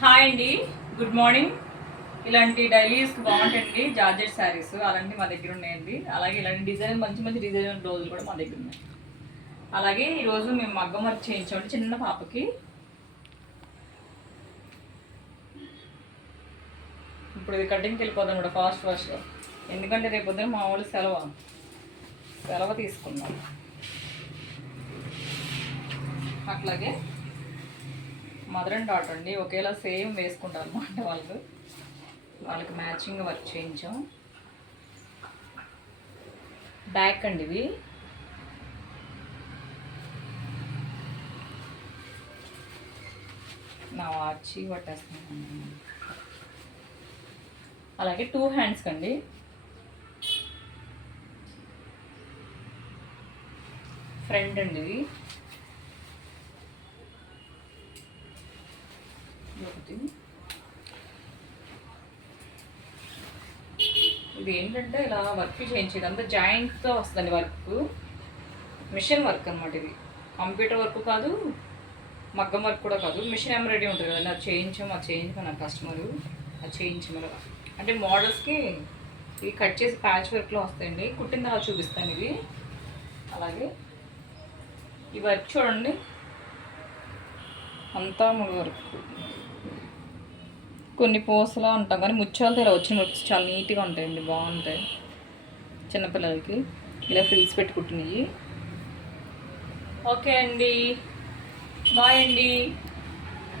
Hi అండి, good morning. ఇలాంటి డైలీస్కి బాగుంటాయండి జార్జెట్ శారీస్, అలాంటి మా దగ్గర ఉన్నాయండి. అలాగే ఇలాంటి డిజైన్ మంచి మంచి డిజైన్ బ్లౌజులు కూడా మా దగ్గర ఉన్నాయి. అలాగే ఈరోజు మేము మగ్గం వర్క్ చేయించామండి చిన్న పాపకి. ఇప్పుడు ఇది కటింగ్కి వెళ్ళిపోదాం కూడా ఫాస్ట్గా, ఎందుకంటే రేపు పొద్దున మా వాళ్ళు సెలవు తీసుకున్నాం. అట్లాగే మదర్ అండ్ డాటర్ అండి, ఒకేలా సేమ్ వేసుకుంటారు అన్నమాట. వాళ్ళకి మ్యాచింగ్ వర్క్ చేయించాం. బ్యాక్ అండి ఇది. నా వాచి పట్టేస్తున్నాను. అలాగే 2 హ్యాండ్స్ అండి. ఫ్రంట్ అండి ఇది. ఇది ఏంటంటే ఇలా వర్క్ చేయించేది అంతా జాయింట్తో వస్తుందండి. వర్క్ మిషన్ వర్క్ అనమాట. ఇది కంప్యూటర్ వర్క్ కాదు, మగ్గం వర్క్ కూడా కాదు, మిషన్ ఎంబ్రాయిడరీ ఉంటుంది కదండి. అది చేయించాం నా కస్టమరు. అది చేయించమని అంటే మోడల్స్కి ఇవి కట్ చేసి ప్యాచ్ వర్క్లో వస్తాయండి. కుట్టిన తర్వాత చూపిస్తాను ఇవి. అలాగే ఈ వర్క్ చూడండి, అంతా ముడి వర్క్. కొన్ని పూసలా ఉంటాం కానీ ముత్యాలతో ఇలా వచ్చిన వర్క్స్ చాలా నీట్గా ఉంటాయండి, బాగుంటాయి. చిన్నపిల్లలకి ఇలా ఫ్రిల్స్ పెట్టుకుంటున్నాయి. ఓకే అండి, బాయ్ అండి.